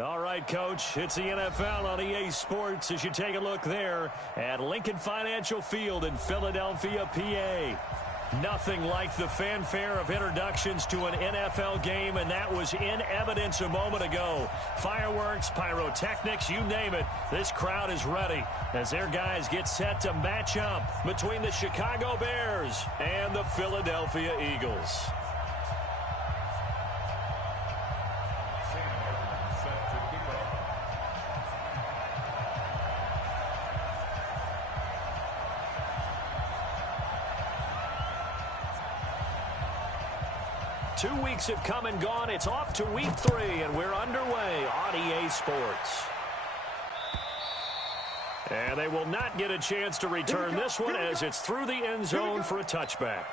All right, Coach, it's the NFL on EA Sports as you take a look there at Lincoln Financial Field in Philadelphia, PA. Nothing like the fanfare of introductions to an NFL game, and that was in evidence a moment ago. Fireworks, pyrotechnics, you name it. This crowd is ready as their guys get set to match up between the Chicago Bears and the Philadelphia Eagles. 2 weeks have come and gone. It's off to week 3, and we're underway on EA Sports. And they will not get a chance to return this one as it's through the end zone for a touchback.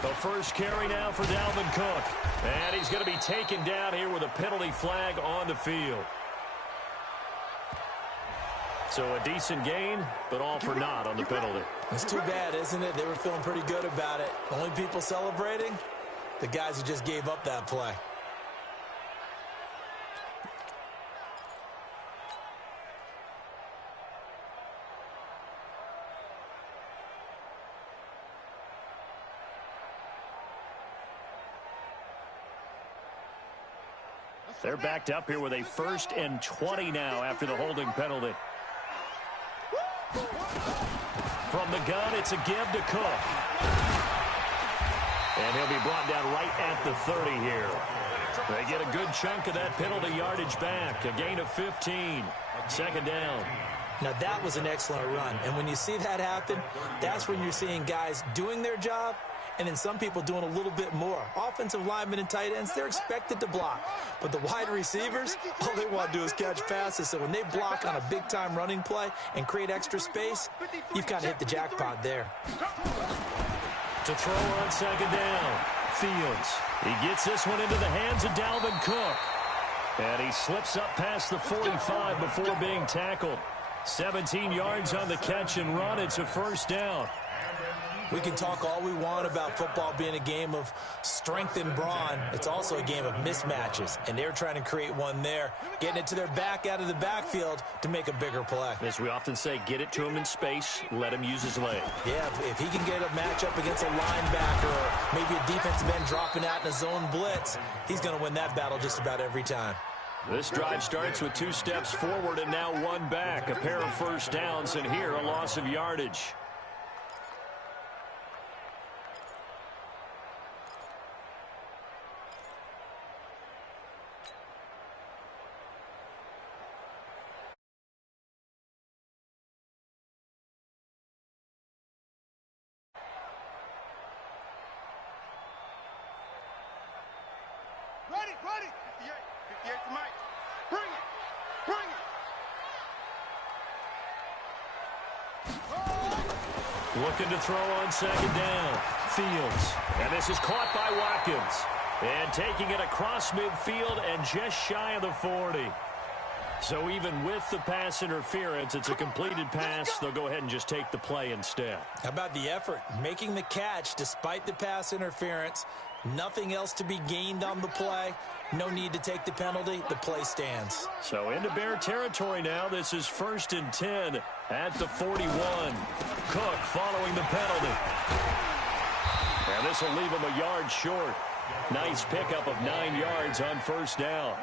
The first carry now for Dalvin Cook. And he's going to be taken down here with a penalty flag on the field. So a decent gain, but all for naught on the penalty. It's too bad, isn't it? They were feeling pretty good about it. Only people celebrating, the guys who just gave up that play. They're backed up here with a 1st and 20 now after the holding penalty. From the gun, it's a give to Cook. And he'll be brought down right at the 30 here. They get a good chunk of that penalty yardage back. A gain of 15. 2nd down. Now, that was an excellent run. And when you see that happen, that's when you're seeing guys doing their job and then some people doing a little bit more. Offensive linemen and tight ends, they're expected to block. But the wide receivers, all they want to do is catch passes. So when they block on a big-time running play and create extra space, you've kind of hit the jackpot there. To throw on 2nd down, Fields. He gets this one into the hands of Dalvin Cook. And he slips up past the 45 before being tackled. 17 yards on the catch and run. It's a 1st down. We can talk all we want about football being a game of strength and brawn. It's also a game of mismatches, and they're trying to create one there, getting it to their back out of the backfield to make a bigger play. As we often say, get it to him in space, let him use his leg. Yeah, if he can get a matchup against a linebacker or maybe a defensive end dropping out in a zone blitz, he's going to win that battle just about every time. This drive starts with 2 steps forward and now 1 back. A pair of 1st downs, and here a loss of yardage. Ready. 58 for Mike. Bring it. Looking to throw on 2nd down. Fields. And this is caught by Watkins. And taking it across midfield and just shy of the 40. So even with the pass interference, it's a completed pass. They'll go ahead and just take the play instead. How about the effort? Making the catch despite the pass interference. Nothing else to be gained on the play. No need to take the penalty. The play stands. So into Bear territory now. This is 1st and 10 at the 41. Cook following the penalty. And this will leave him a yard short. Nice pickup of 9 yards on 1st down.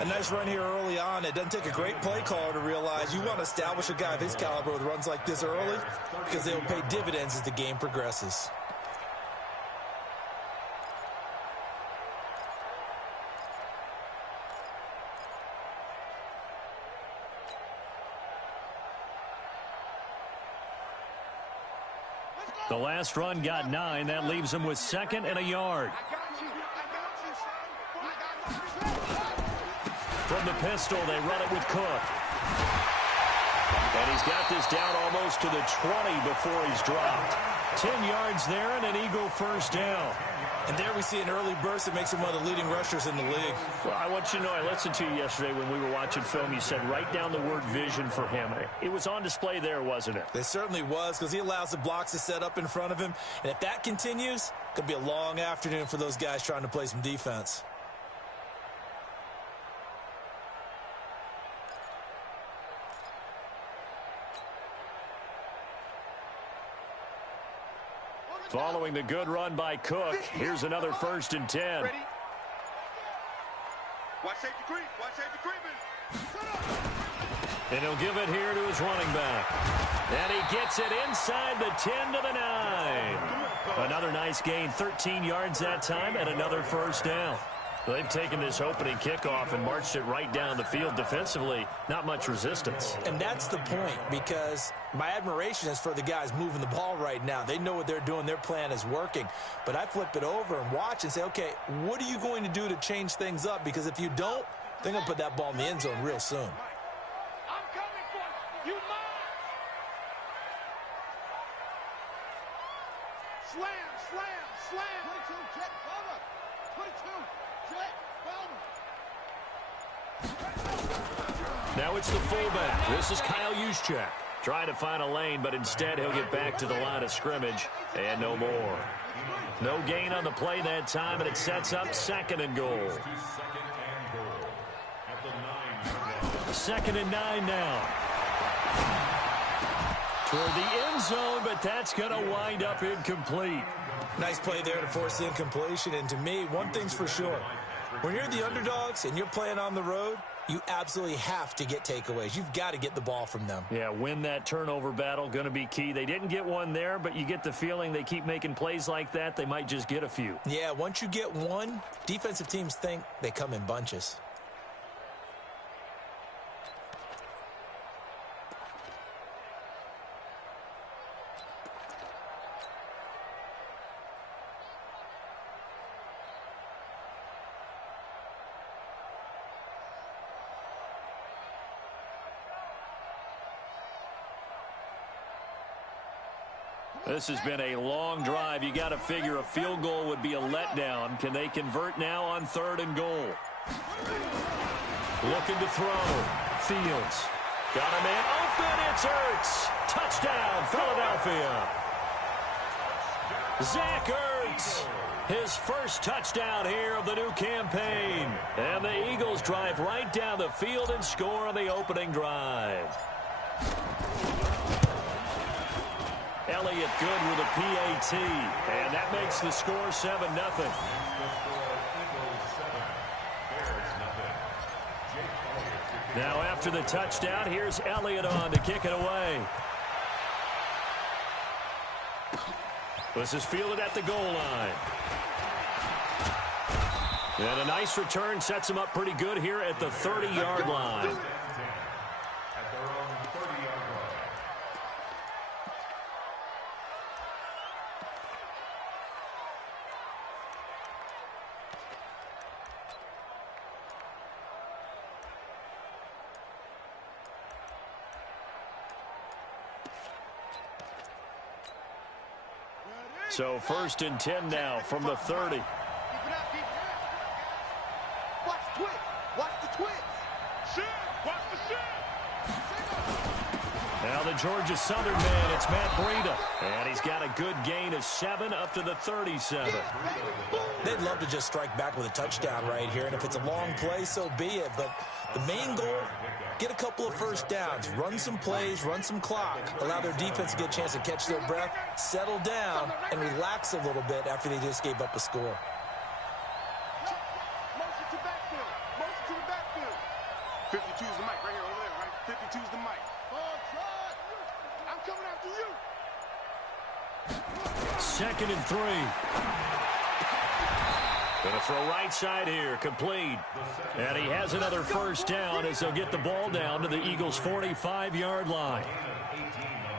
A nice run here early on. It doesn't take a great play caller to realize you want to establish a guy of his caliber with runs like this early because they will pay dividends as the game progresses. The last run got 9. That leaves him with 2nd and a yard. From the pistol, they run it with Cook. And he's got this down almost to the 20 before he's dropped. 10 yards there and an Eagle first down. And there we see an early burst that makes him one of the leading rushers in the league. Well, I want you to know, I listened to you yesterday when we were watching film. You said write down the word vision for him. It was on display there, wasn't it? It certainly was, because he allows the blocks to set up in front of him. And if that continues, it could be a long afternoon for those guys trying to play some defense. Following the good run by Cook, here's another 1st and 10. Ready? Watch safety creep. Watch safety creeping. And he'll give it here to his running back. And he gets it inside the 10 to the 9. Another nice gain, 13 yards that time, and another 1st down. They've taken this opening kickoff and marched it right down the field defensively. Not much resistance. And that's the point, because my admiration is for the guys moving the ball right now. They know what they're doing. Their plan is working. But I flip it over and watch and say, okay, what are you going to do to change things up? Because if you don't, they're going to put that ball in the end zone real soon. I'm coming for you. Mine. Slam, slam, slam. 22, jet, cover. 22, jet, cover. Now it's the fullback. This is Kyle Juszczyk. Trying to find a lane, but instead he'll get back to the line of scrimmage. And no more. No gain on the play that time, and it sets up 2nd and goal. 2nd and 9 now. Toward the end zone, but that's going to wind up incomplete. Nice play there to force the incompletion. And to me, one thing's for sure. When you're the underdogs and you're playing on the road, you absolutely have to get takeaways. You've got to get the ball from them. Yeah, win that turnover battle, going to be key. They didn't get one there, but you get the feeling they keep making plays like that, they might just get a few. Yeah, once you get one, defensive teams think they come in bunches. This has been a long drive. You got to figure a field goal would be a letdown. Can they convert now on 3rd and goal? Looking to throw. Fields. Got a man open. It's Ertz. Touchdown, Philadelphia. Zach Ertz. His first touchdown here of the new campaign. And the Eagles drive right down the field and score on the opening drive. Elliott good with a PAT, and that makes the score 7-0. Now after the touchdown, here's Elliott on to kick it away. This is fielded at the goal line. And a nice return sets him up pretty good here at the 30-yard line. So 1st and 10 now from the 30. Keep it up, keep it up. Watch the twitch. Watch the twitch. Shit. Watch the shit. Now the Georgia Southern man, it's Matt Breida. And he's got a good gain of 7 up to the 37. They'd love to just strike back with a touchdown right here. And if it's a long play, so be it. But the main goal, get a couple of 1st downs, run some plays, run some clock, allow their defense to get a chance to catch their breath, settle down, and relax a little bit after they just gave up a score. Motion to backfield. Motion to the backfield. 52 is the mic right here over there, right? 52 is the mic. I'm coming after you. 2nd and 3. Going to throw right side here, complete. And he has another 1st down as they'll get the ball down to the Eagles' 45-yard line.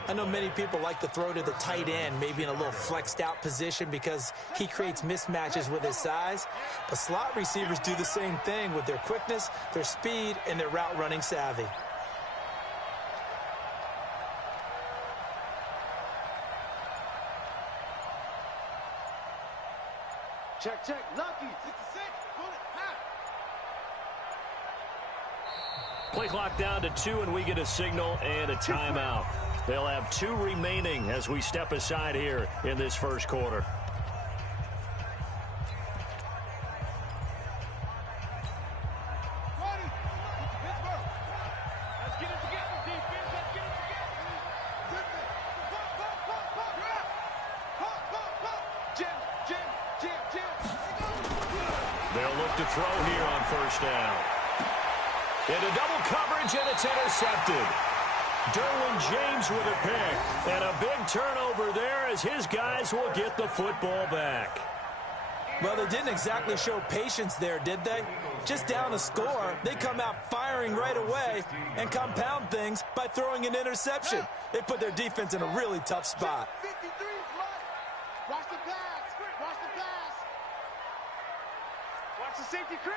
I know many people like to throw to the tight end, maybe in a little flexed out position because he creates mismatches with his size. But slot receivers do the same thing with their quickness, their speed, and their route running savvy. Check, check. Lucky. 66. Pull it. Half. Play clock down to 2, and we get a signal and a timeout. They'll have 2 remaining as we step aside here in this first quarter. They'll look to throw here on first down. Into double coverage, and it's intercepted. Derwin James with a pick. And a big turnover there as his guys will get the football back. Well, they didn't exactly show patience there, did they? Just down a score, they come out firing right away and compound things by throwing an interception. They put their defense in a really tough spot. 53 is right. Watch the pass. Watch the pass. Watch the safety creep.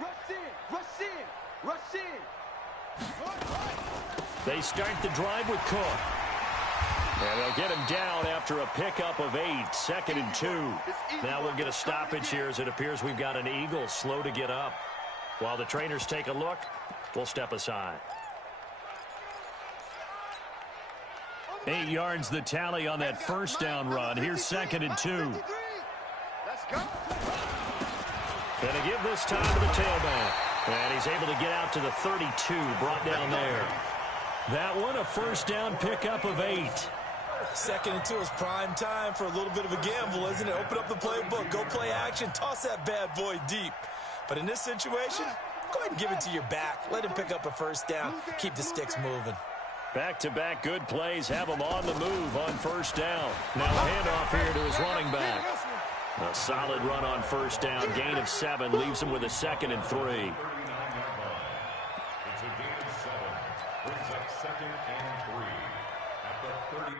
Rush in. Rush in. Rush in. They start the drive with Cook. And they'll get him down after a pickup of 8, 2nd and 2. Now we'll get a stoppage here as it appears we've got an Eagle slow to get up. While the trainers take a look, we'll step aside. 8 yards the tally on that first down run. Here's 2nd and 2. Let's go. And to give this time to the tailback. And he's able to get out to the 32, brought down there. That one, a first down pickup of 8. 2nd and 2 is prime time for a little bit of a gamble, isn't it? Open up the playbook, go play action, toss that bad boy deep. But in this situation, go ahead and give it to your back. Let him pick up a first down. Keep the sticks moving. Back-to-back good plays have him on the move on first down. Now a handoff here to his running back. A solid run on first down. Gain of 7 leaves him with a 2nd and 3. It's a gain of 7. Brings up 2nd and 3 at the 30.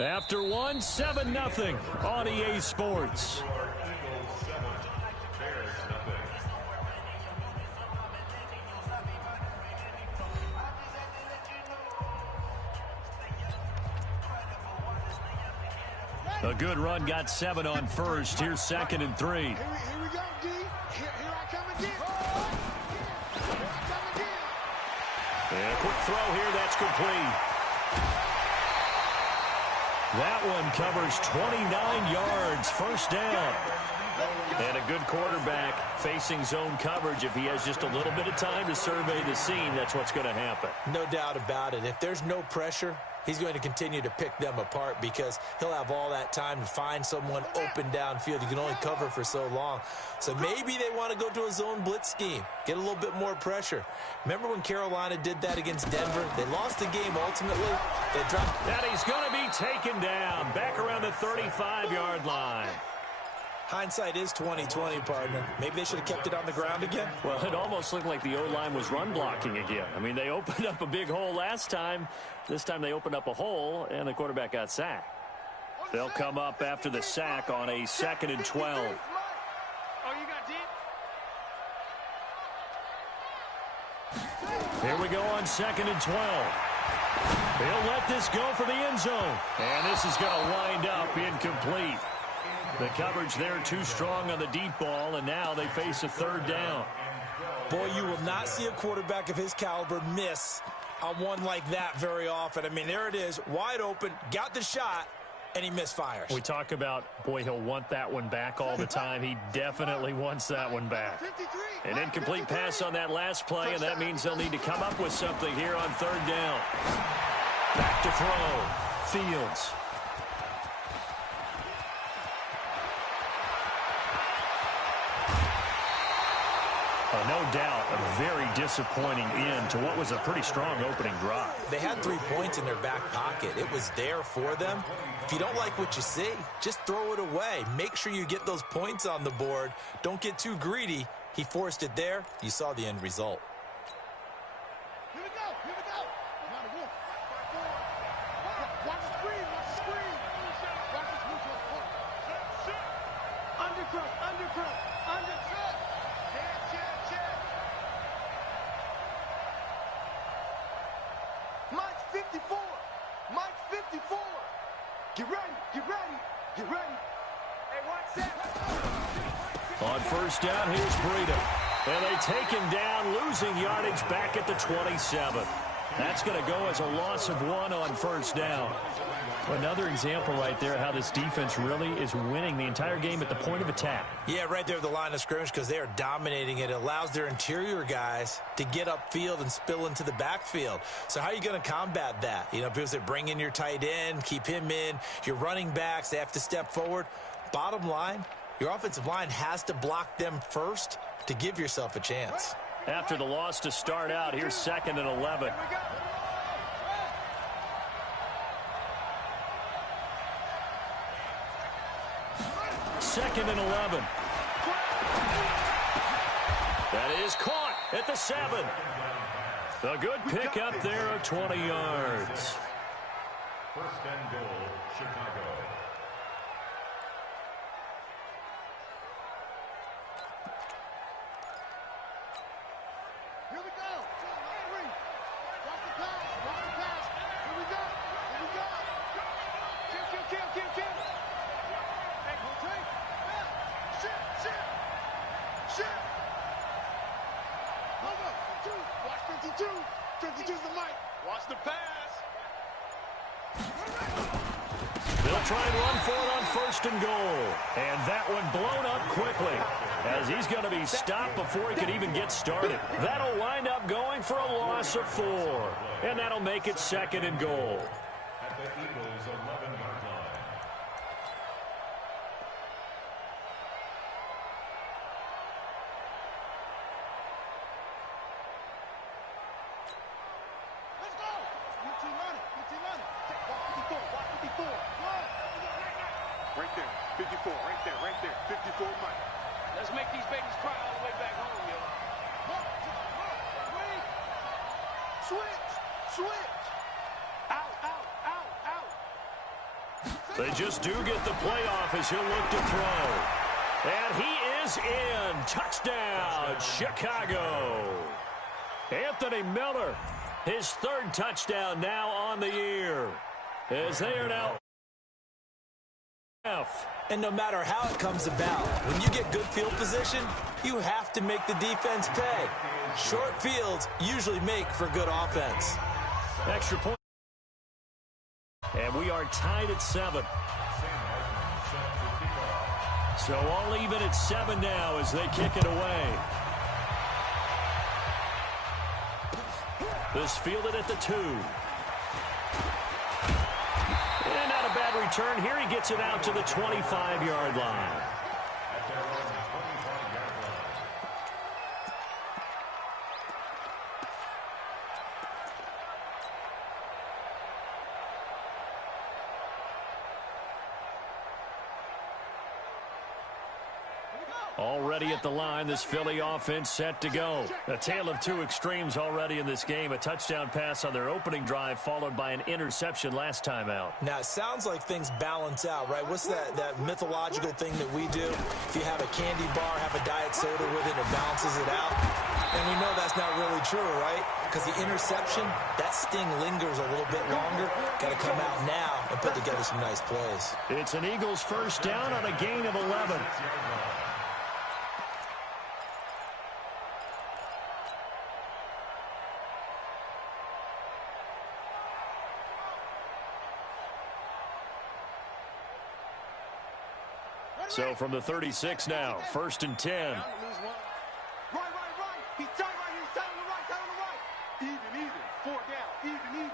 After one, 7-0 on EA Sports. A good run, got 7 on first. Here's 2nd and 3. Here we go, D. Here I come again. Here I come again. And a quick throw here, that's complete. That one covers 29 yards, first down. And a good quarterback facing zone coverage. If he has just a little bit of time to survey the scene, that's what's going to happen. No doubt about it. If there's no pressure, he's going to continue to pick them apart because he'll have all that time to find someone open downfield. He can only cover for so long. So maybe they want to go to a zone blitz scheme, get a little bit more pressure. Remember when Carolina did that against Denver? They lost the game ultimately. They dropped. And he's going to be taken down back around the 35-yard line. Hindsight is 20/20, partner. Maybe they should have kept it on the ground again. Well, it almost looked like the O-line was run blocking again. I mean, they opened up a big hole last time. This time they opened up a hole, and the quarterback got sacked. They'll come up after the sack on a 2nd and 12. Oh, you got deep? Here we go on 2nd and 12. He'll let this go for the end zone. And this is going to wind up incomplete. The coverage there too strong on the deep ball, and now they face a 3rd down. Boy, you will not see a quarterback of his caliber miss on one like that very often. I mean, there it is, wide open, got the shot, and he misfires. We talk about, boy, he'll want that one back all the time. He definitely wants that one back. An incomplete pass on that last play, and that means they'll need to come up with something here on 3rd down. Back to throw. Fields. doubt, a very disappointing end to what was a pretty strong opening drive. They had 3 points in their back pocket. It was there for them. If you don't like what you see, just throw it away. Make sure you get those points on the board. Don't get too greedy. He forced it there. You saw the end result. Here we go. Here we go. Now the wolf. Watch the screen. Watch the screen. Watch this move. Undercut. Undercut. Undercut. Check. Mike's 54. Mike's 54. Get ready. Get ready. Get ready. Hey, watch that. On first down, here's Breida. And they take him down, losing yardage back at the 27. That's going to go as a loss of 1 on first down. Another example right there how this defense really is winning the entire game at the point of attack. Yeah, right there at the line of scrimmage because they are dominating it. It allows their interior guys to get upfield and spill into the backfield. So how are you going to combat that? You know, people say bring in your tight end, keep him in. Your running backs, they have to step forward. Bottom line, your offensive line has to block them first to give yourself a chance. After the loss to start out, here's 2nd and 11. Second and 11. That is caught at the 7. A good pick up there of 20 yards. First and goal, Chicago. Here we go. Watch the pass. Watch the pass. Here we go. Here we go. Kill. Hey, go take. Shit. Over. 2. Watch 52. 52's the mic. Watch the pass. They'll try and run for it on first and goal. And that one blown up quickly as he's going to be stopped before he could even get started. That'll wind up going for a loss of 4. And that'll make it 2nd and goal. At the Eagles' 11-yard line. Let's go. UT money. Watch 54. Right there. 54. Right there. 54 Mike. Let's make these babies cry all the way back home, yo. Switch. Out. They just do get the playoff as he'll look to throw. And he is in. Touchdown, Chicago. Anthony Miller, his 3rd touchdown now on the year. As they are now F. And no matter how it comes about, when you get good field position, you have to make the defense pay. Short fields usually make for good offense. Extra point. And we are tied at 7. So all even at 7 now as they kick it away. This fielded at the 2. And not a bad return. Here he gets it out to the 25-yard line. Already at the line, this Philly offense set to go. A tale of 2 extremes already in this game. A touchdown pass on their opening drive, followed by an interception last time out. Now, it sounds like things balance out, right? What's that mythological thing that we do? If you have a candy bar, have a diet soda with it, it balances it out. And we know that's not really true, right? Because the interception, that sting lingers a little bit longer. Got to come out now and put together some nice plays. It's an Eagles first down on a gain of 11. So from the 36 now, 1st and 10. Right. He's tight right here. Tight on the right. Even. 4 down. Even.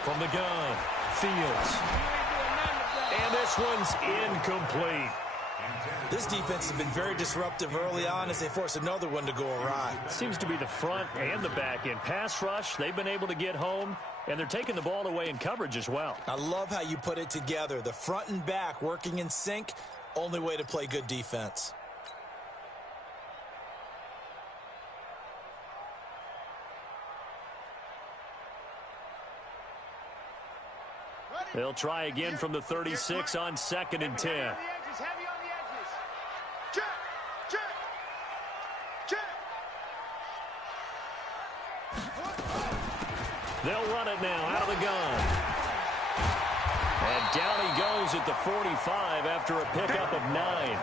From the gun, Fields. And this one's incomplete. This defense has been very disruptive early on as they force another one to go awry. Seems to be the front and the back end. Pass rush, they've been able to get home, and they're taking the ball away in coverage as well. I love how you put it together. The front and back working in sync, only way to play good defense. They'll try again from the 36 on 2nd and 10. They'll run it now out of the gun. And down he goes at the 45 after a pickup of 9.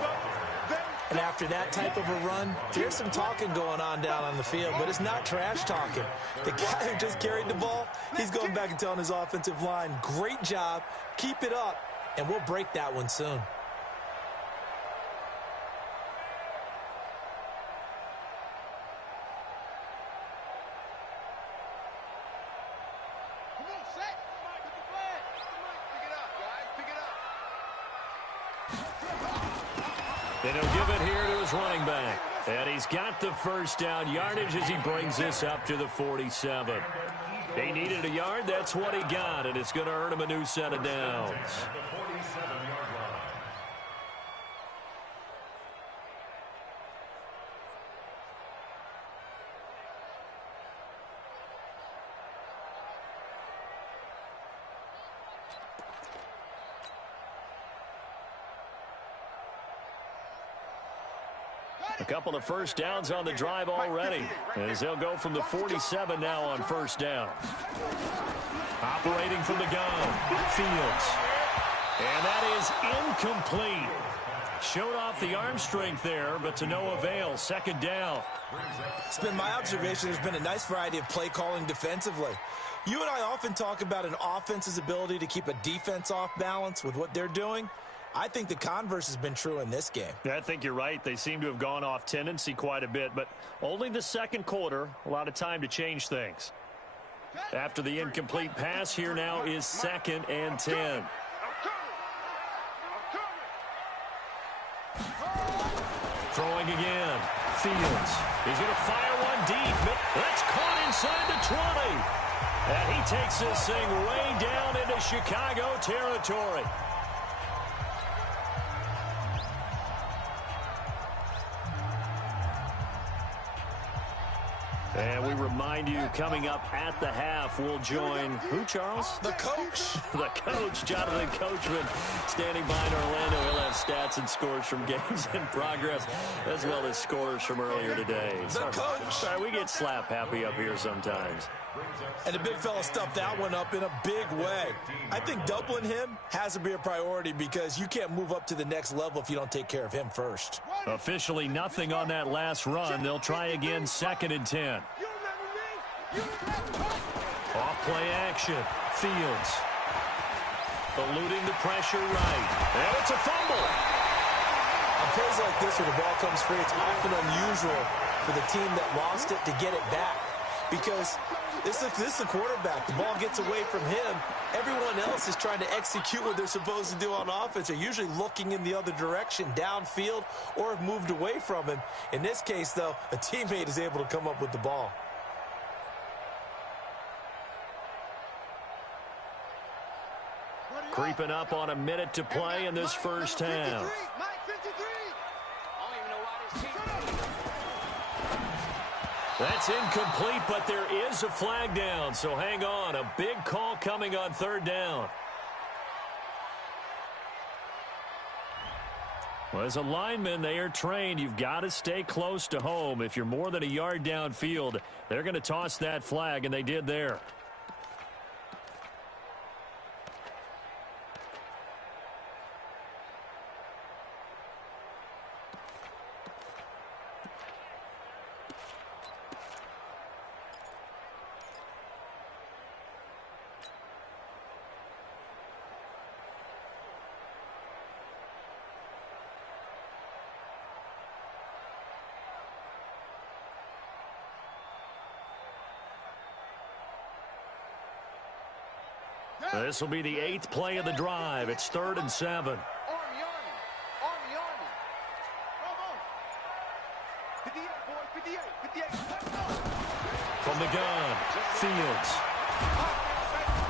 And after that type of a run, there's some talking going on down on the field, but it's not trash talking. The guy who just carried the ball, he's going back and telling his offensive line, great job, keep it up, and we'll break that one soon. And he'll give it here to his running back. And he's got the first down yardage as he brings this up to the 47. He needed a yard. That's what he got, and it's going to earn him a new set of downs. A couple of first downs on the drive already, as they'll go from the 47 now on first down. Operating from the gun, Fields. And that is incomplete. Showed off the arm strength there, but to no avail. 2nd down. It's been my observation there's been a nice variety of play calling defensively. You and I often talk about an offense's ability to keep a defense off balance with what they're doing. I think the converse has been true in this game. Yeah, I think you're right. They seem to have gone off tendency quite a bit, but only the 2nd quarter, a lot of time to change things. After the incomplete pass, here now is 2nd and 10. Throwing again. Fields. He's going to fire one deep. That's caught inside the 20. And he takes this thing way down into Chicago territory. And we remind you, coming up at the half, we'll join who, Charles? The coach. The coach, Jonathan Coachman, standing by in Orlando. He'll have stats and scores from games in progress, as well as scores from earlier today. The coach. Sorry, we get slap happy up here sometimes. And the big fella stuffed that one up in a big way. I think doubling him has to be a priority because you can't move up to the next level if you don't take care of him first. Officially nothing on that last run. They'll try again, 2nd and 10. Off play action. Fields. Eluding the pressure right. And it's a fumble. On plays like this where the ball comes free, it's often unusual for the team that lost it to get it back. Because this is the quarterback. The ball gets away from him. Everyone else is trying to execute what they're supposed to do on offense. They're usually looking in the other direction, downfield, or have moved away from him. In this case, though, a teammate is able to come up with the ball. Creeping up on a minute to play in this first half. That's incomplete, but there is a flag down, so hang on. A big call coming on 3rd down. Well, as a lineman, they are trained. You've got to stay close to home. If you're more than a yard downfield, they're going to toss that flag, and they did there. This will be the 8th play of the drive. It's 3rd and 7. Army. From the gun, Fields.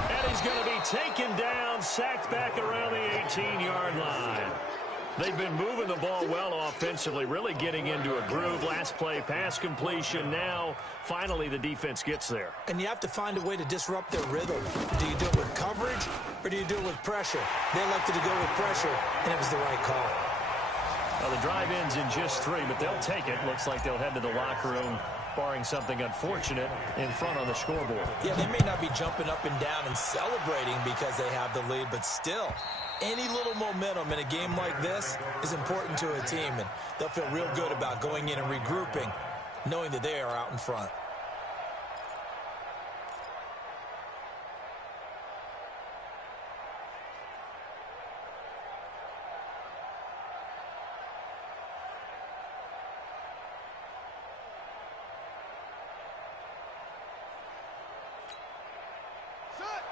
And he's going to be taken down, sacked back around the 18-yard line. They've been moving the ball well offensively, really getting into a groove. Last play, pass completion. Now, finally, the defense gets there. And you have to find a way to disrupt their rhythm. Do you do it with coverage, or do you do it with pressure? They elected to go with pressure, and it was the right call. Well, the drive ends in just 3, but they'll take it. Looks like they'll head to the locker room, barring something unfortunate, in front on the scoreboard. Yeah, they may not be jumping up and down and celebrating because they have the lead, but still, any little momentum in a game like this is important to a team, and they'll feel real good about going in and regrouping, knowing that they are out in front.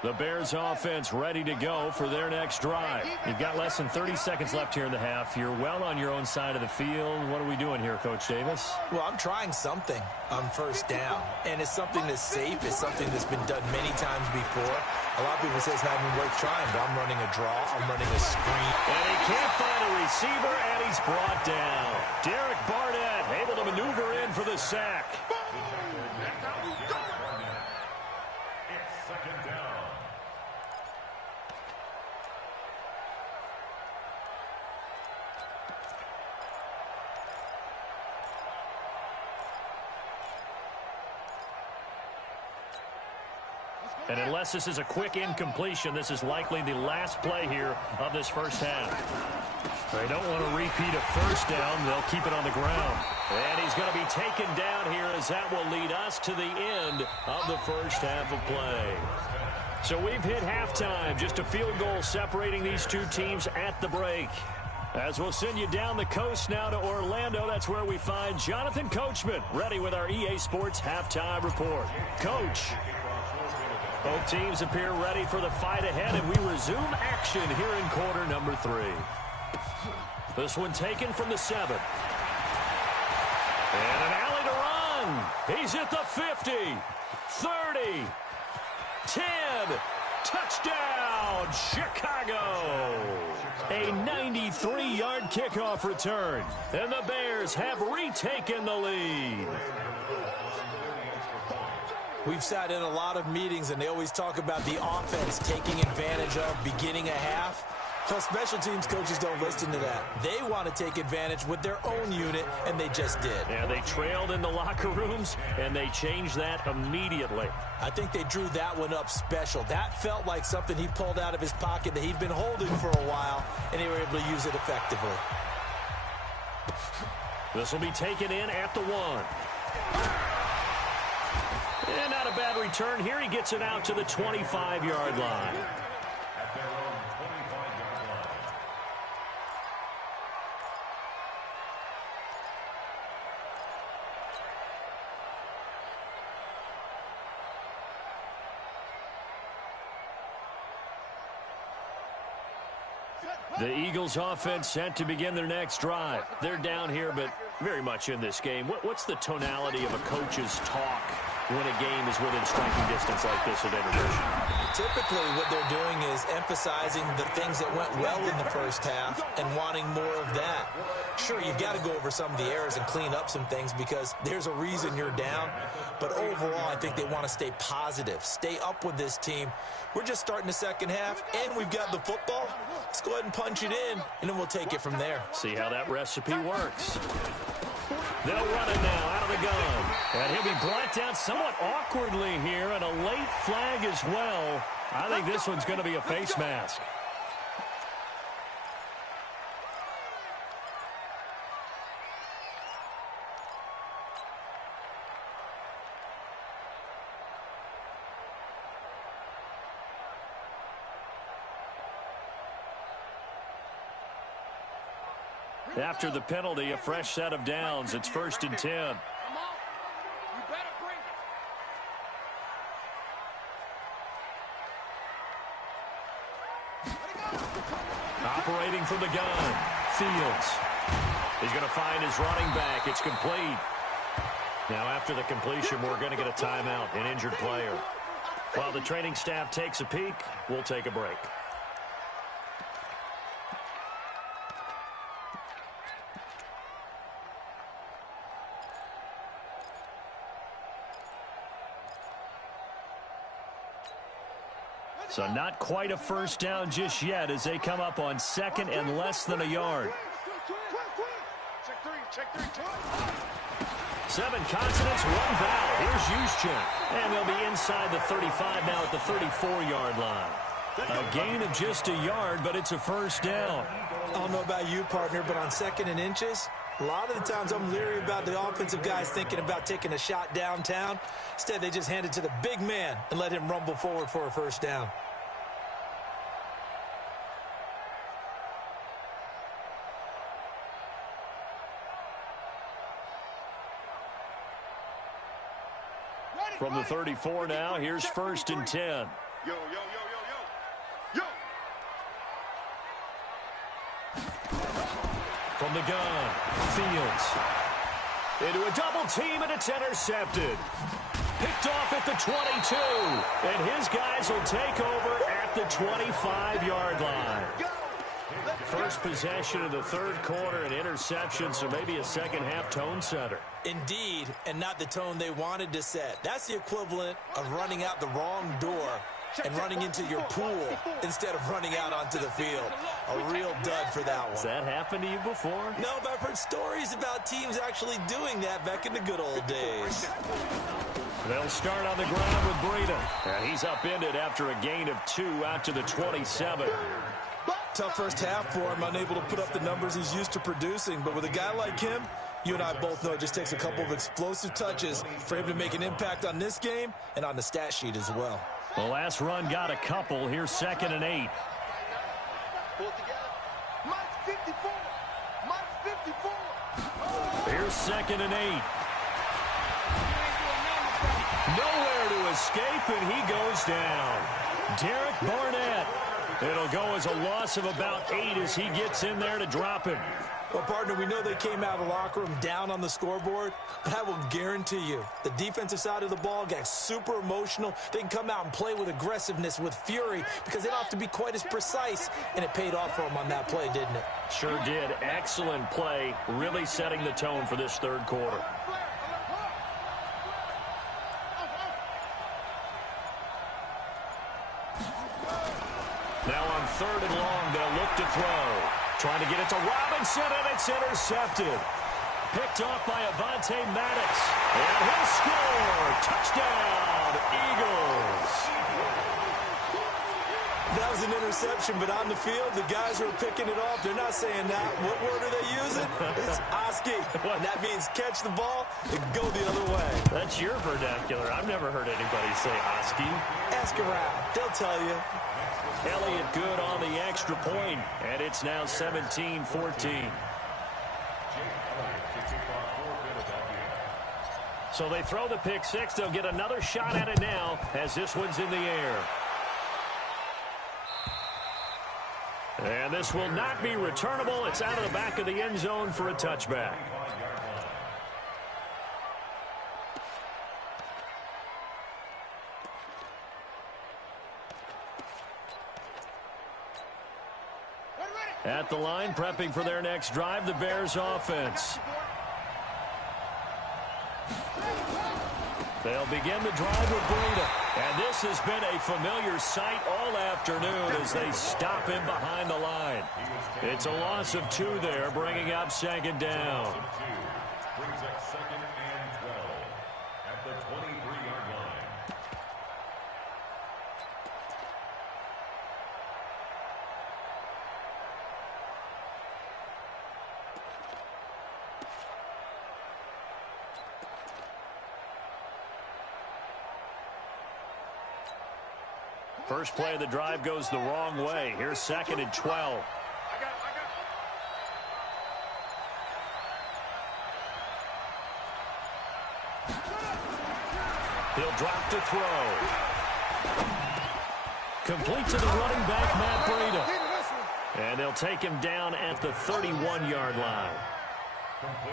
The Bears offense ready to go for their next drive. You've got less than 30 seconds left here in the half. You're well on your own side of the field. What are we doing here, Coach Davis? Well, I'm trying something on first down, and it's something that's safe. It's something that's been done many times before. A lot of people say it's not even worth trying, but I'm running a draw. I'm running a screen. And he can't find a receiver, and he's brought down. Derek Barnett able to maneuver in for the sack. It's second down. And unless this is a quick incompletion, this is likely the last play here of this first half. They don't want to repeat a first down. They'll keep it on the ground. And he's going to be taken down here as that will lead us to the end of the first half of play. So we've hit halftime. Just a field goal separating these two teams at the break. As we'll send you down the coast now to Orlando, that's where we find Jonathan Coachman ready with our EA Sports halftime report. Coach. Both teams appear ready for the fight ahead, and we resume action here in quarter number 3. This one taken from the 7. And an alley to run. He's at the 50, 30, 10. Touchdown, Chicago. A 93-yard kickoff return, and the Bears have retaken the lead. We've sat in a lot of meetings, and they always talk about the offense taking advantage of beginning a half. So special teams coaches don't listen to that. They want to take advantage with their own unit, and they just did. Yeah, they trailed in the locker rooms, and they changed that immediately. I think they drew that one up special. That felt like something he pulled out of his pocket that he'd been holding for a while, and they were able to use it effectively. This will be taken in at the 1. And not a bad return here. He gets it out to the 25-yard line. At their own 25-yard line. The Eagles offense set to begin their next drive. They're down here, but very much in this game. What's the tonality of a coach's talk when a game is within striking distance like this at intermission? Typically, what they're doing is emphasizing the things that went well in the first half and wanting more of that. Sure, you've got to go over some of the errors and clean up some things because there's a reason you're down. But overall, I think they want to stay positive, stay up with this team. We're just starting the second half, and we've got the football. Let's go ahead and punch it in, and then we'll take it from there. See how that recipe works. They'll run it now out of the gun. And he'll be brought down somewhat awkwardly here, and a late flag as well. I think this one's going to be a face mask. After the penalty, a fresh set of downs. It's 1st and 10. Come on. You better bring it. Operating from the gun, Fields. He's going to find his running back. It's complete. Now, after the completion, we're going to get a timeout, an injured player. While the training staff takes a peek, we'll take a break. So not quite a first down just yet as they come up on second and less than a yard. Seven consonants, one vowel. Here's Juszczyk. And they'll be inside the 35 now at the 34-yard line. A gain of just a yard, but it's a first down. I don't know about you, partner, but on second and inches, a lot of the times I'm leery about the offensive guys thinking about taking a shot downtown. Instead, they just hand it to the big man and let him rumble forward for a first down. From the 34 now, here's first and 10. Yo, yo, yo, yo, yo. Yo. From the gun, Fields. Into a double team, and it's intercepted. Picked off at the 22. And his guys will take over at the 25-yard line. First possession of the third quarter, an interception, so maybe a second-half tone setter. Indeed, and not the tone they wanted to set. That's the equivalent of running out the wrong door and running into your pool instead of running out onto the field. A real dud for that one. Has that happened to you before? No, but I've heard stories about teams actually doing that back in the good old days. They'll start on the ground with Breida. And he's upended after a gain of 2 out to the 27. Tough first half for him, unable to put up the numbers he's used to producing. But with a guy like him, you and I both know it just takes a couple of explosive touches for him to make an impact on this game and on the stat sheet as well. The last run got a couple. Here's second and 8. Mike's 54. Mike's 54. Here's second and 8. Nowhere to escape, and he goes down. Derek Barnett. It'll go as a loss of about 8 as he gets in there to drop him. Well, partner, we know they came out of the locker room down on the scoreboard, but I will guarantee you the defensive side of the ball got super emotional. They can come out and play with aggressiveness, with fury, because they don't have to be quite as precise, and it paid off for them on that play, didn't it? Sure did. Excellent play, really setting the tone for this third quarter. Now on third and long, they'll look to throw. Trying to get it to Robinson, and it's intercepted. Picked off by Avonte Maddox. And he'll score. Touchdown, Eagles. That was an interception, but on the field, the guys who are picking it off, they're not saying that. What word are they using? It's Oski. And that means catch the ball and go the other way. That's your vernacular. I've never heard anybody say Oski. Ask around. They'll tell you. Elliott good on the extra point, and it's now 17-14. So they throw the pick six. They'll get another shot at it now as this one's in the air. And this will not be returnable. It's out of the back of the end zone for a touchback. At the line, prepping for their next drive, the Bears offense. They'll begin the drive with Breida. And this has been a familiar sight all afternoon as they stop him behind the line. It's a loss of 2 there, bringing up second down. Brings up second and 12 at the 23-yard line. First play of the drive goes the wrong way. Here's second and 12. He'll drop to throw. Complete to the running back, Matt Breida. And they'll take him down at the 31-yard line.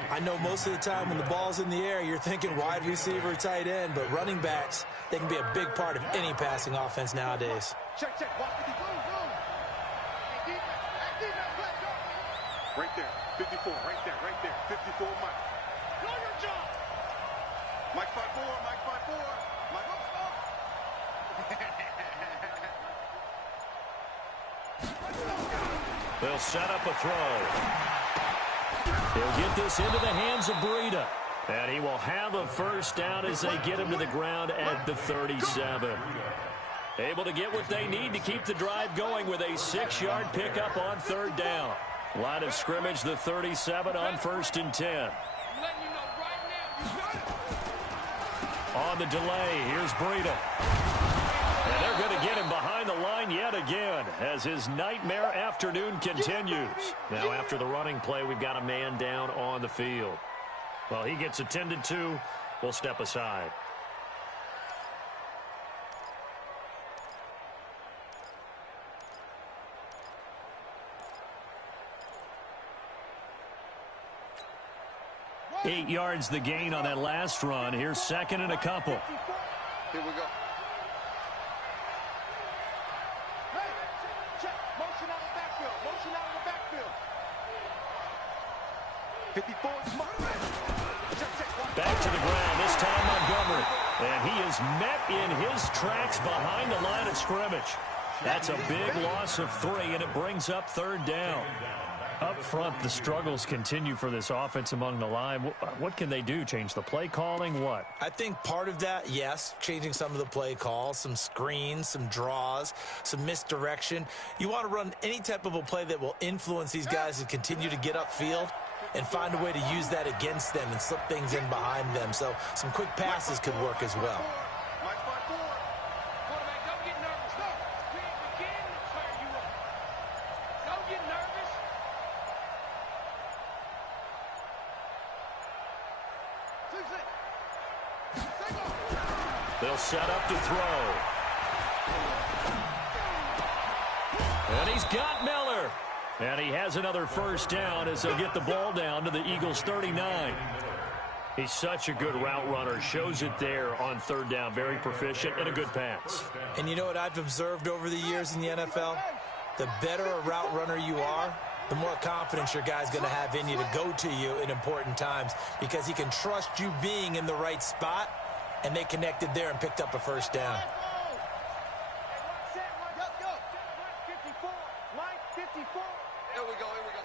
I know most of the time when the ball's in the air, you're thinking wide receiver, tight end, but running backs, they can be a big part of any passing offense nowadays. Check, check. Watch the defense. Right there. 54. Right there. Right there. 54, Mike. Do your job. Mike 5-4. Mike 5-4. Mike. They'll set up a throw. He'll get this into the hands of Breida. And he will have a first down as they get him to the ground at the 37. Able to get what they need to keep the drive going with a 6-yard pickup on third down. Line of scrimmage, the 37 on 1st and 10. I'm letting you know right now, you got it. On the delay, here's Breida. And they're going to get him behind the line yet again as his nightmare afternoon continues. Now, after the running play, we've got a man down on the field. Well, he gets attended to. We'll step aside. Eight yards the gain on that last run. Here's second and a couple. Here we go. Hey, check. Motion out of the backfield. Motion out of the backfield. 54 is Montgomery. Check, check. Back to the ground, this time Montgomery. And he is met in his tracks behind the line of scrimmage. That's a big loss of 3, and it brings up third down. Up front, the struggles continue for this offense among the line. What can they do? Change the play calling? What? I think part of that, yes, changing some of the play calls, some screens, some draws, some misdirection. You want to run any type of a play that will influence these guys to continue to get upfield and find a way to use that against them and slip things in behind them. So some quick passes could work as well. Mike 5-4. Quarterback, don't get nervous. No, we ain't beginning to tear you up. Don't get nervous. They'll set up to throw. And he's got Miller. And he has another first down as they'll get the ball down to the Eagles' 39. He's such a good route runner. Shows it there on third down. Very proficient and a good pass. And you know what I've observed over the years in the NFL? The better a route runner you are, the more confidence your guy's going to have in you to go to you in important times because he can trust you being in the right spot, and they connected there and picked up a first down. 54. Mike 54. Here we go. Here we go.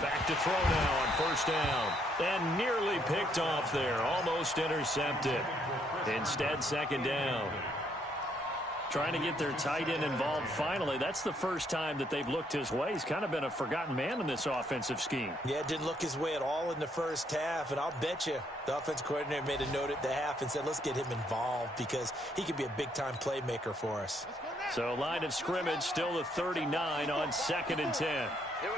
Back to throw now on first down. And nearly picked off there. Almost intercepted. Instead, second down. Trying to get their tight end involved finally. That's the first time that they've looked his way. He's kind of been a forgotten man in this offensive scheme. Yeah, didn't look his way at all in the first half, and I'll bet you the offense coordinator made a note at the half and said, let's get him involved because he could be a big-time playmaker for us. So line of scrimmage still the 39 on 2nd and 10. Here we go.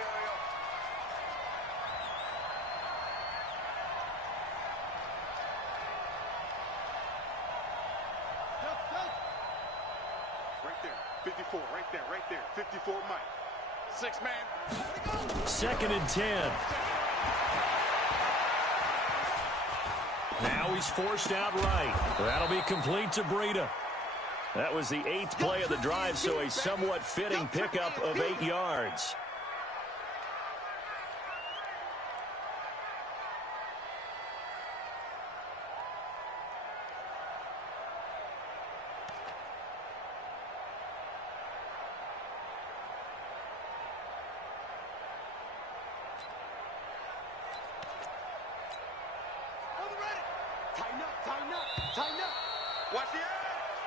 Right there. 54. Right there. Right there. 54, Mike. 6 man. 2nd and 10. Now he's forced out right. That'll be complete to Breida. That was the 8th play of the drive, so a somewhat fitting pickup of 8 yards.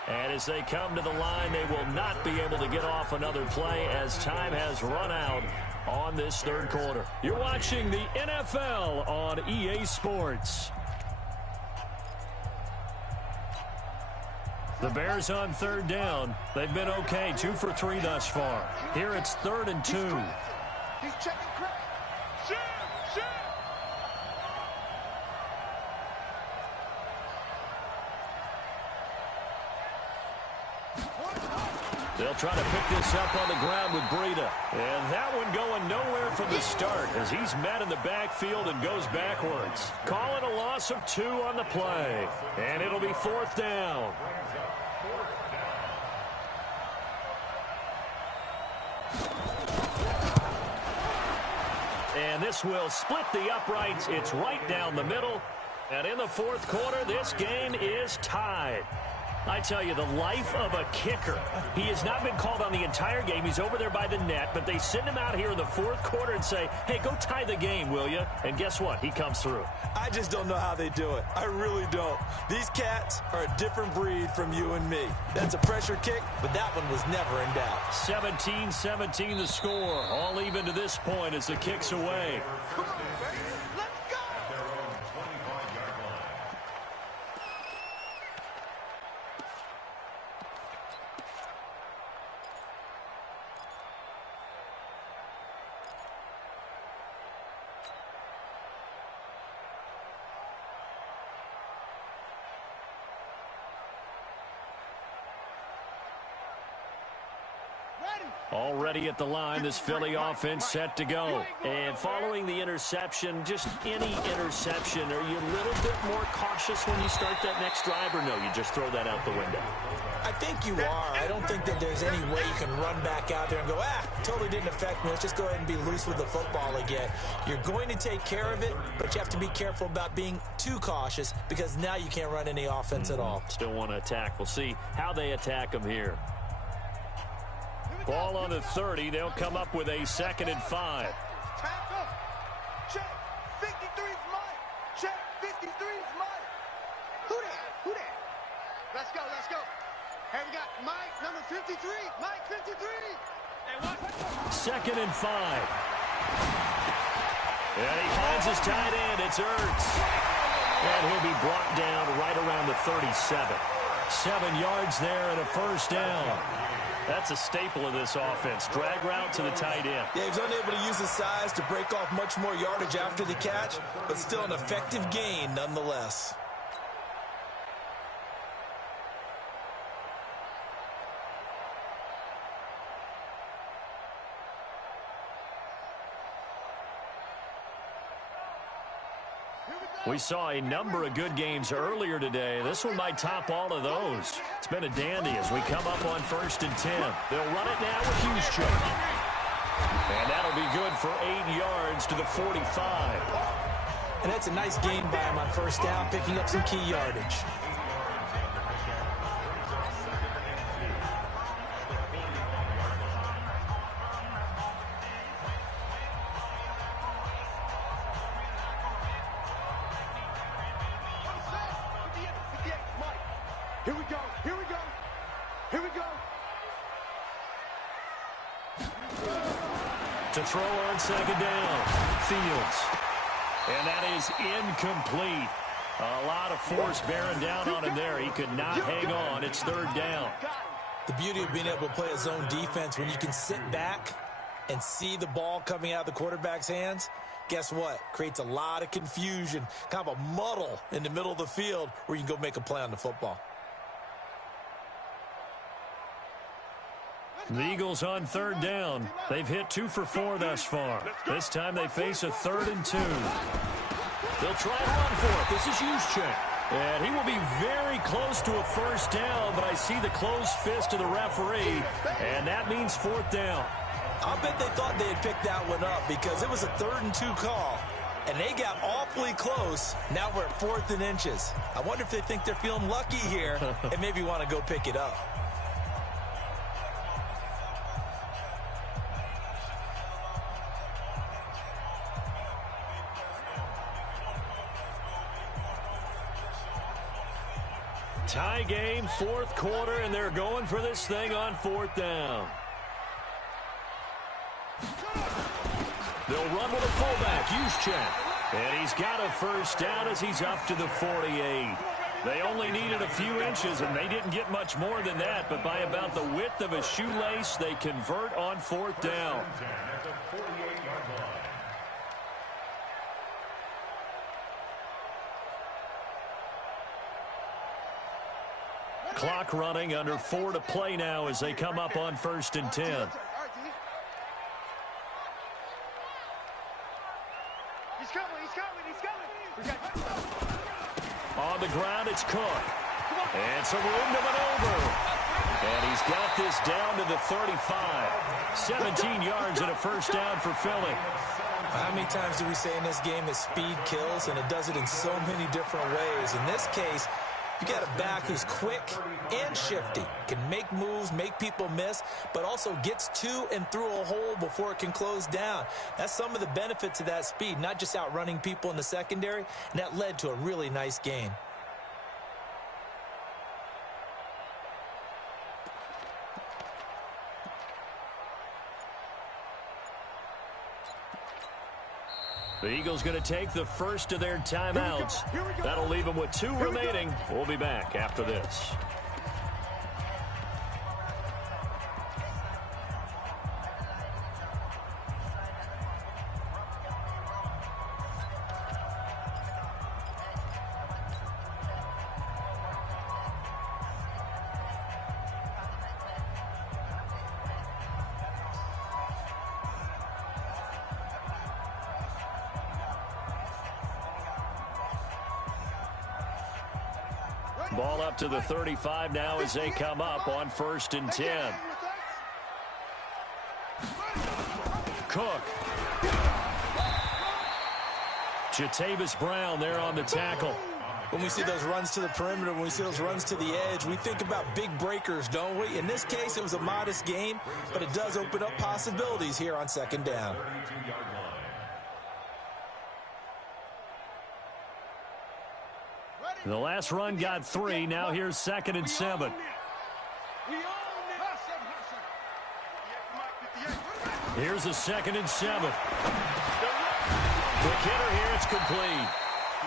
And as they come to the line, they will not be able to get off another play as time has run out on this third quarter. You're watching the NFL on EA Sports. The Bears on third down. They've been okay, 2 for 3 thus far. Here it's 3rd and 2. He's checking crack. Shoot! Shoot! They'll try to pick this up on the ground with Breida. And that one going nowhere from the start as he's met in the backfield and goes backwards. Calling a loss of 2 on the play. And it'll be 4th down. And this will split the uprights. It's right down the middle. And in the 4th quarter, this game is tied. I tell you, the life of a kicker. He has not been called on the entire game. He's over there by the net, but they send him out here in the 4th quarter and say, hey, go tie the game, will you? And guess what? He comes through. I just don't know how they do it. I really don't. These cats are a different breed from you and me. That's a pressure kick, but that one was never in doubt. 17-17 the score. All even to this point as the kick's away. Come on, baby. Let's go. Their own 25-yard line. Already at the line, this Philly offense set to go. And following the interception, just any interception, are you a little bit more cautious when you start that next drive, or no, you just throw that out the window? I think you are. I don't think that there's any way you can run back out there and go, totally didn't affect me. Let's just go ahead and be loose with the football again. You're going to take care of it, but you have to be careful about being too cautious because now you can't run any offense at all. Still want to attack. We'll see how they attack them here. Ball on the 30. They'll come up with a 2nd and 5. Tap up. Check. 53's mine. Check. 53's mine. Who that? Who that? Let's go. Let's go. Hey, we got Mike, number 53. Mike, 53. Hey, what? 2nd and 5. And he finds his tight end. It's Ertz. And he'll be brought down right around the 37. 7 yards there and a 1st down. That's a staple of this offense. Drag route to the tight end. Yeah, he's unable to use his size to break off much more yardage after the catch, but still an effective gain nonetheless. We saw a number of good games earlier today. This one might top all of those. It's been a dandy as we come up on 1st and 10. They'll run it now with Juszczyk. And that'll be good for 8 yards to the 45. And that's a nice gain by him on 1st down, picking up some key yardage. Here we go. Here we go. Here we go. To throw on 2nd down. Fields. And that is incomplete. A lot of force bearing down on him there. He could not hang on. It's 3rd down. The beauty of being able to play a zone defense when you can sit back and see the ball coming out of the quarterback's hands, guess what? Creates a lot of confusion, kind of a muddle in the middle of the field where you can go make a play on the football. The Eagles on 3rd down. They've hit 2 for 4 thus far. This time they face a 3rd and 2. They'll try to run for it. This is Juszczyk. And he will be very close to a 1st down, but I see the closed fist of the referee, and that means 4th down. I'll bet they thought they had picked that one up because it was a 3rd and 2 call, and they got awfully close. Now we're at 4th and inches. I wonder if they think they're feeling lucky here and maybe want to go pick it up. Tie game, 4th quarter, and they're going for this thing on 4th down. They'll run with a fullback, Juszczyk. And he's got a 1st down as he's up to the 48. They only needed a few inches, and they didn't get much more than that, but by about the width of a shoelace, they convert on 4th down. At the 48-yard line. Clock running, under 4 to play now as they come up on 1st and 10. He's coming. On the ground, it's Cook. And some room to maneuver. And he's got this down to the 35. 17 yards and a first down for Philly. How many times do we say in this game that speed kills, and it does it in so many different ways? In this case, you got a back who's quick and shifty, can make moves, make people miss, but also gets to and through a hole before it can close down. That's some of the benefits of that speed, not just outrunning people in the secondary, and that led to a really nice gain. The Eagles going to take the first of their timeouts. That'll leave them with 2 remaining. We'll be back after this. Ball up to the 35 now as they come up on 1st and 10. Cook. Jatavis Brown there on the tackle. When we see those runs to the perimeter, when we see those runs to the edge, we think about big breakers, don't we? In this case, it was a modest gain, but it does open up possibilities here on 2nd down. The last run got 3. Now here's 2nd and 7. Here's a 2nd and 7. Quick hitter here. It's complete.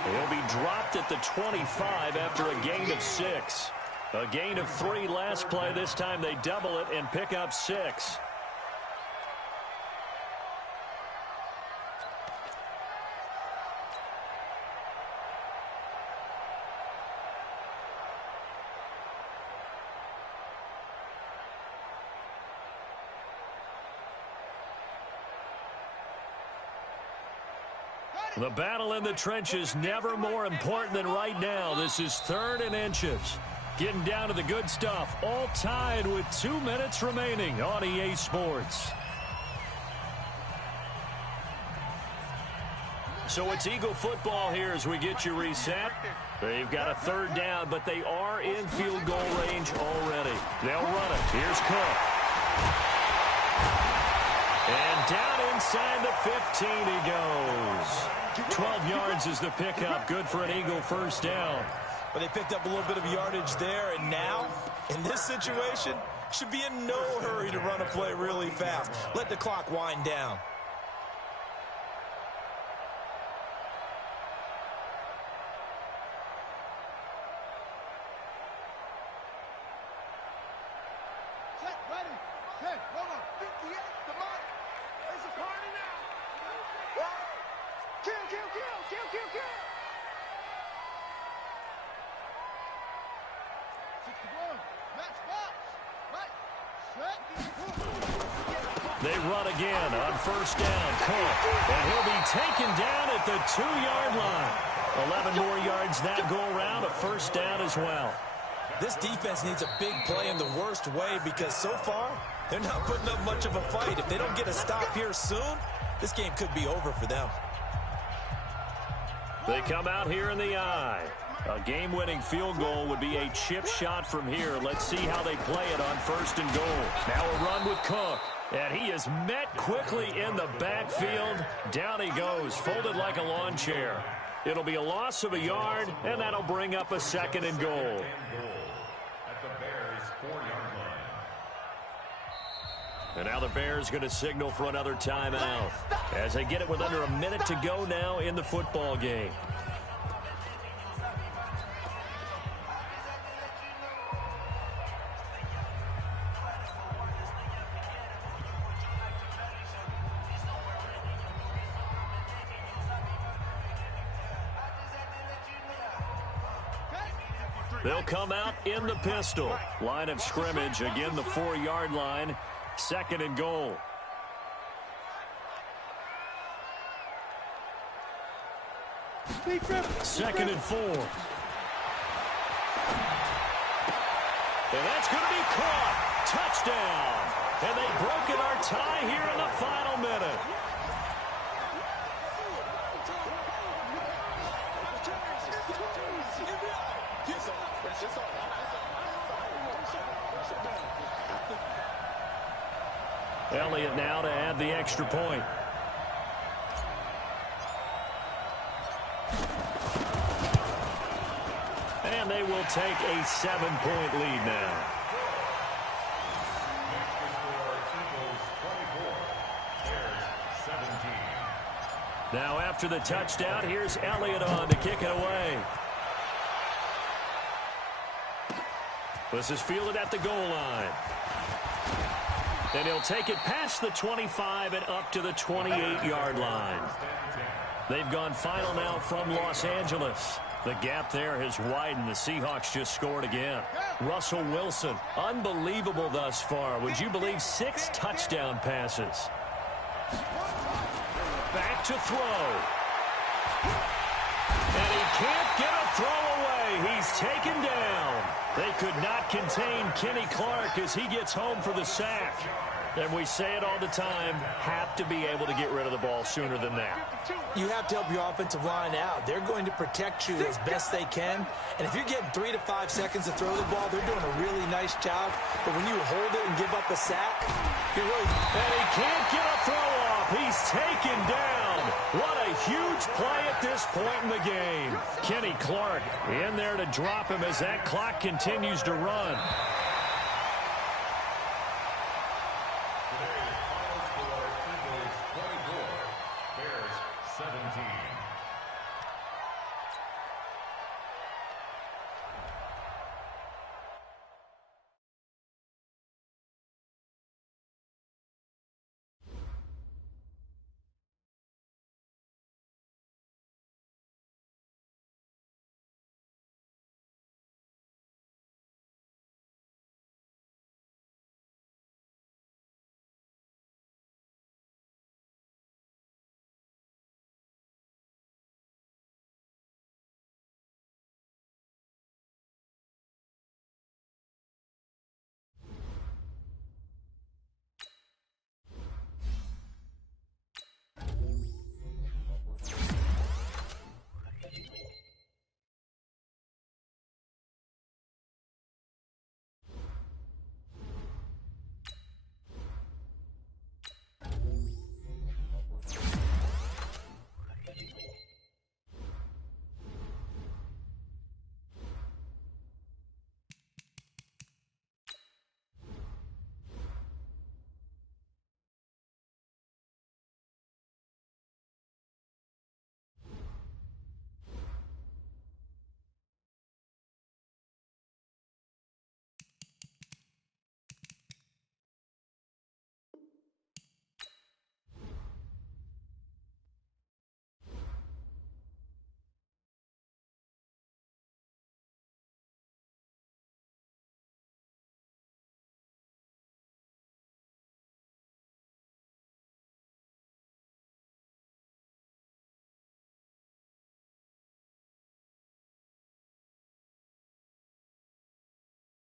He'll be dropped at the 25 after a gain of 6. A gain of 3 last play. This time they double it and pick up 6. The battle in the trenches never more important than right now. This is 3rd and inches. Getting down to the good stuff. All tied with 2 minutes remaining on EA Sports. So it's Eagle football here as we get you reset. They've got a 3rd down, but they are in field goal range already. They'll run it. Here's Cook. And down inside the 15 he goes. 12 yards is the pickup. Good for an Eagle first down. But they picked up a little bit of yardage there, and now, in this situation, should be in no hurry to run a play really fast. Let the clock wind down. They run again on 1st down. Cook. And he'll be taken down at the 2-yard line. 11 more yards that go around. A first down as well. This defense needs a big play in the worst way because so far, they're not putting up much of a fight. If they don't get a stop here soon, this game could be over for them. They come out here in the eye. A game-winning field goal would be a chip shot from here. Let's see how they play it on 1st and goal. Now a run with Cook. And he is met quickly in the backfield. Down he goes, folded like a lawn chair. It'll be a loss of a yard, and that'll bring up a 2nd and goal. At the Bears' 4-yard line. And now the Bears going to signal for another timeout as they get it with under a minute to go now in the football game. They'll come out in the pistol. Line of scrimmage, again the 4-yard line. 2nd and goal. Second and 4. And that's going to be caught. Touchdown. And they've broken our tie here in the final minute. Elliott now to add the extra point. And they will take a 7-point lead now. Now after the touchdown, here's Elliott on to kick it away. This is fielded at the goal line. And he'll take it past the 25 and up to the 28-yard line. They've gone final now from Los Angeles. The gap there has widened. The Seahawks just scored again. Russell Wilson, unbelievable thus far. Would you believe 6 touchdown passes? Back to throw. And he can't get a throw away. He's taken down. They could not contain Kenny Clark as he gets home for the sack. And we say it all the time, have to be able to get rid of the ball sooner than that. You have to help your offensive line out. They're going to protect you as best they can. And if you're getting 3 to 5 seconds to throw the ball, they're doing a really nice job. But when you hold it and give up a sack, you're really... And he can't get a throw off. He's taken down. What a huge play at this point in the game. Kenny Clark in there to drop him as that clock continues to run.